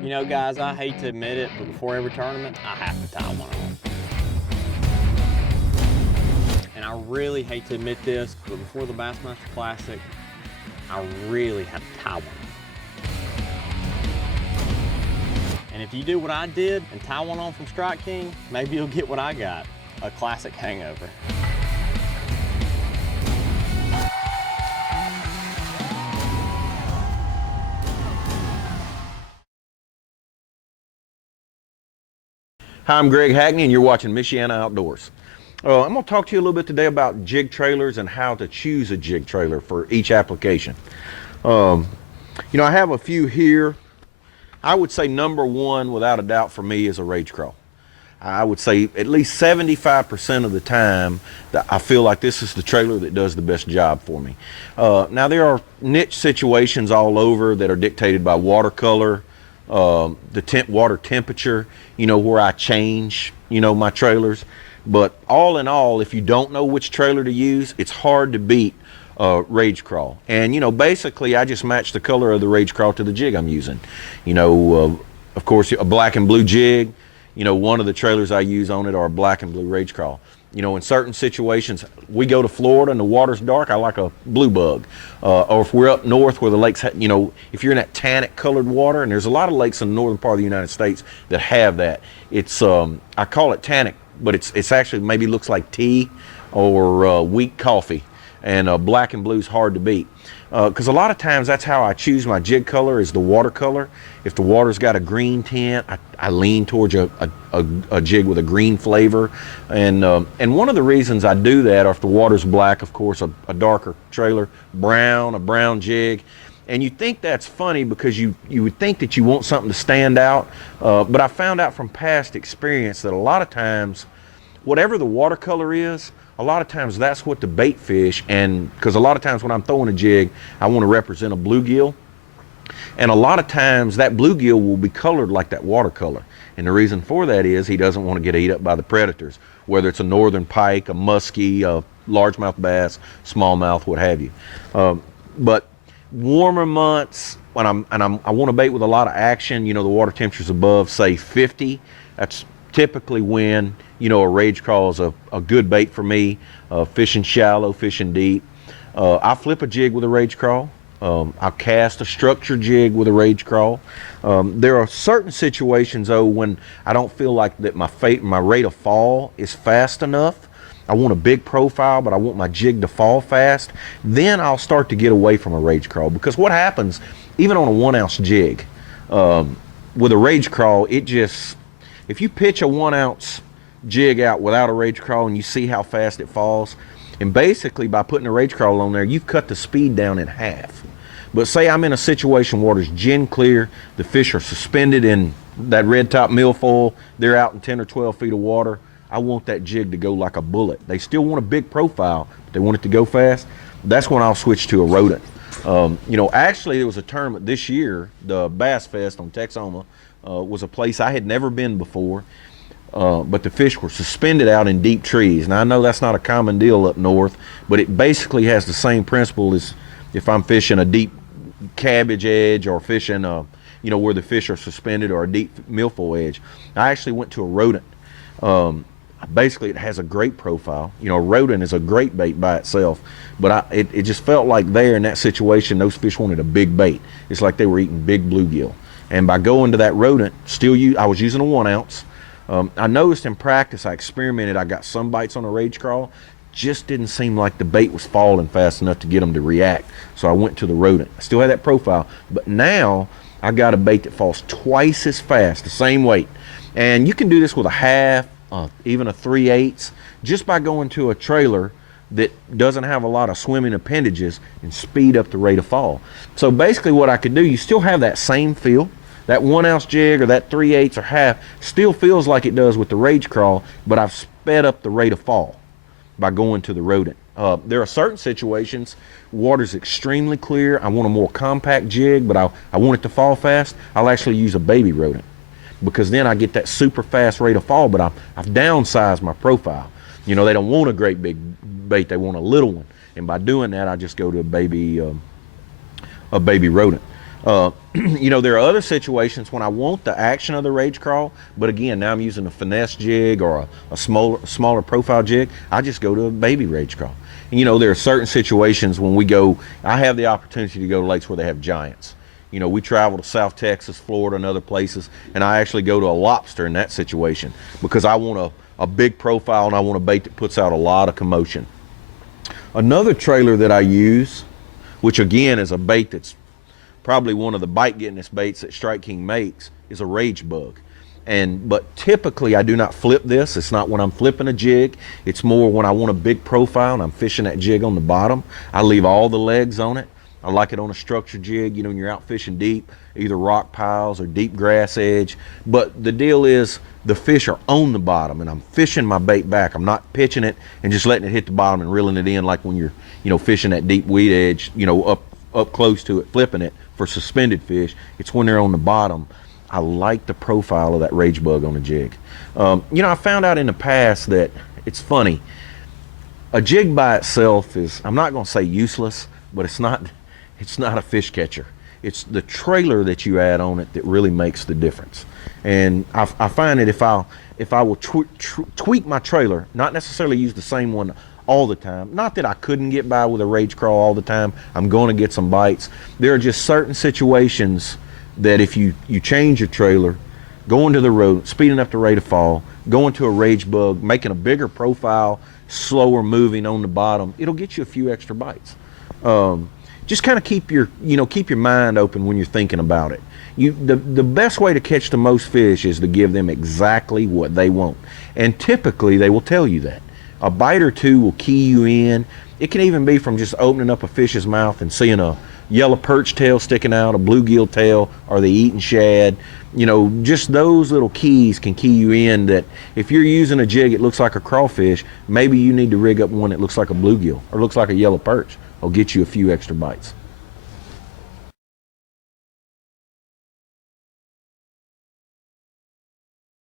You know, guys, I hate to admit it, but before every tournament, I have to tie one on. And I really hate to admit this, but before the Bassmaster Classic, I really have to tie one. And if you do what I did and tie one on from Strike King, maybe you'll get what I got, a classic hangover. Hi, I'm Greg Hackney, and you're watching Michiana Outdoors. I'm going to talk to you a little bit today about jig trailers and how to choose a jig trailer for each application. I have a few here. I would say number one, without a doubt for me, is a rage crawl. I would say at least 75% of the time that I feel like this is the trailer that does the best job for me. Now, there are niche situations all over that are dictated by watercolor, the water temperature, where I change, my trailers. But all in all, if you don't know which trailer to use, it's hard to beat rage crawl. And, basically I just match the color of the rage crawl to the jig I'm using. Of course, a black and blue jig, one of the trailers I use on it are a black and blue rage crawl. In certain situations, we go to Florida and the water's dark, I like a blue bug. Or if we're up north where the lakes, if you're in that tannic colored water, and there's a lot of lakes in the northern part of the United States that have that. It's, I call it tannic, but it's actually maybe looks like tea or weak coffee. And black and blue is hard to beat. Because a lot of times that's how I choose my jig color, is the watercolor. If the water's got a green tint, I lean towards a jig with a green flavor. And one of the reasons I do that, or if the water's black, of course, a darker trailer, a brown jig. And you think that's funny because you would think that you want something to stand out. But I found out from past experience that a lot of times, whatever the watercolor is, a lot of times that's what the bait fish, and because a lot of times when I'm throwing a jig, I want to represent a bluegill. And a lot of times that bluegill will be colored like that watercolor. And the reason for that is he doesn't want to get ate up by the predators, whether it's a northern pike, a muskie, a largemouth bass, smallmouth, what have you. But warmer months, when I want to bait with a lot of action, the water temperature's above, say 50, that's typically when a rage crawl is a good bait for me. Fishing shallow, fishing deep. I flip a jig with a rage crawl. I'll cast a structure jig with a rage crawl. There are certain situations though when I don't feel like that my rate of fall is fast enough. I want a big profile, but I want my jig to fall fast. Then I'll start to get away from a rage crawl, because what happens, even on a 1 ounce jig, with a rage crawl, if you pitch a 1 ounce jig out without a rage crawl and you see how fast it falls, and basically by putting a rage crawl on there, you've cut the speed down in half. But say I'm in a situation water's gin clear, the fish are suspended in that red top milfoil, they're out in 10 or 12 feet of water, I want that jig to go like a bullet. They still want a big profile, but they want it to go fast. That's when I'll switch to a rodent. Actually there was a tournament this year, the Bass Fest on Texoma, was a place I had never been before. But the fish were suspended out in deep trees. Now I know that's not a common deal up north, but it basically has the same principle as if I'm fishing a deep cabbage edge or fishing where the fish are suspended, or a deep milfoil edge. I actually went to a rodent. Basically it has a great profile. A rodent is a great bait by itself, but it just felt like there in that situation those fish wanted a big bait. It's like they were eating big bluegill. And by going to that rodent, I was using a 1 ounce. I noticed in practice, I experimented, I got some bites on a rage crawl, just didn't seem like the bait was falling fast enough to get them to react. So I went to the rodent. I still had that profile, but now I got a bait that falls twice as fast, the same weight. And you can do this with a half, even a 3/8, just by going to a trailer that doesn't have a lot of swimming appendages and speed up the rate of fall. So basically what I could do, you still have that same feel. That 1 ounce jig or that 3/8 or half still feels like it does with the rage crawl, but I've sped up the rate of fall by going to the rodent. There are certain situations, water's extremely clear, I want a more compact jig, but I want it to fall fast. I'll actually use a baby rodent, because then I get that super fast rate of fall, but I've downsized my profile. They don't want a great big bait, they want a little one. And by doing that, I just go to a baby rodent. You know, there are other situations when I want the action of the rage crawl, but again, now I'm using a finesse jig or a smaller profile jig. I just go to a baby rage crawl. And you know, there are certain situations when we go, I have the opportunity to go to lakes where they have giants. You know, we travel to South Texas, Florida, and other places, and I actually go to a lobster in that situation because I want a big profile and I want a bait that puts out a lot of commotion. Another trailer that I use, which again is a bait that's probably one of the bite gettingest baits that Strike King makes, is a rage bug. But typically I do not flip this. It's not when I'm flipping a jig. It's more when I want a big profile and I'm fishing that jig on the bottom. I leave all the legs on it. I like it on a structured jig, you know, when you're out fishing deep, either rock piles or deep grass edge. But the deal is the fish are on the bottom and I'm fishing my bait back. I'm not pitching it and just letting it hit the bottom and reeling it in like when you're, you know, fishing that deep weed edge, you know, up close to it, flipping it for suspended fish. It's when they're on the bottom. I like the profile of that rage bug on a jig. You know, I found out in the past that it's funny. A jig by itself is, I'm not going to say useless, but it's not a fish catcher. It's the trailer that you add on it that really makes the difference. And I find that if I will tweak my trailer, not necessarily use the same one all the time, not that I couldn't get by with a rage crawl all the time, I'm going to get some bites. There are just certain situations that if you change your trailer, going to the road, speeding up the rate of fall, going to a rage bug, making a bigger profile, slower moving on the bottom, it'll get you a few extra bites. Just kind of keep your mind open when you're thinking about it. The best way to catch the most fish is to give them exactly what they want. And typically they will tell you that. A bite or two will key you in. It can even be from just opening up a fish's mouth and seeing a yellow perch tail sticking out, a bluegill tail, or they eating shad. You know, just those little keys can key you in that if you're using a jig it looks like a crawfish, maybe you need to rig up one that looks like a bluegill or looks like a yellow perch. It'll get you a few extra bites.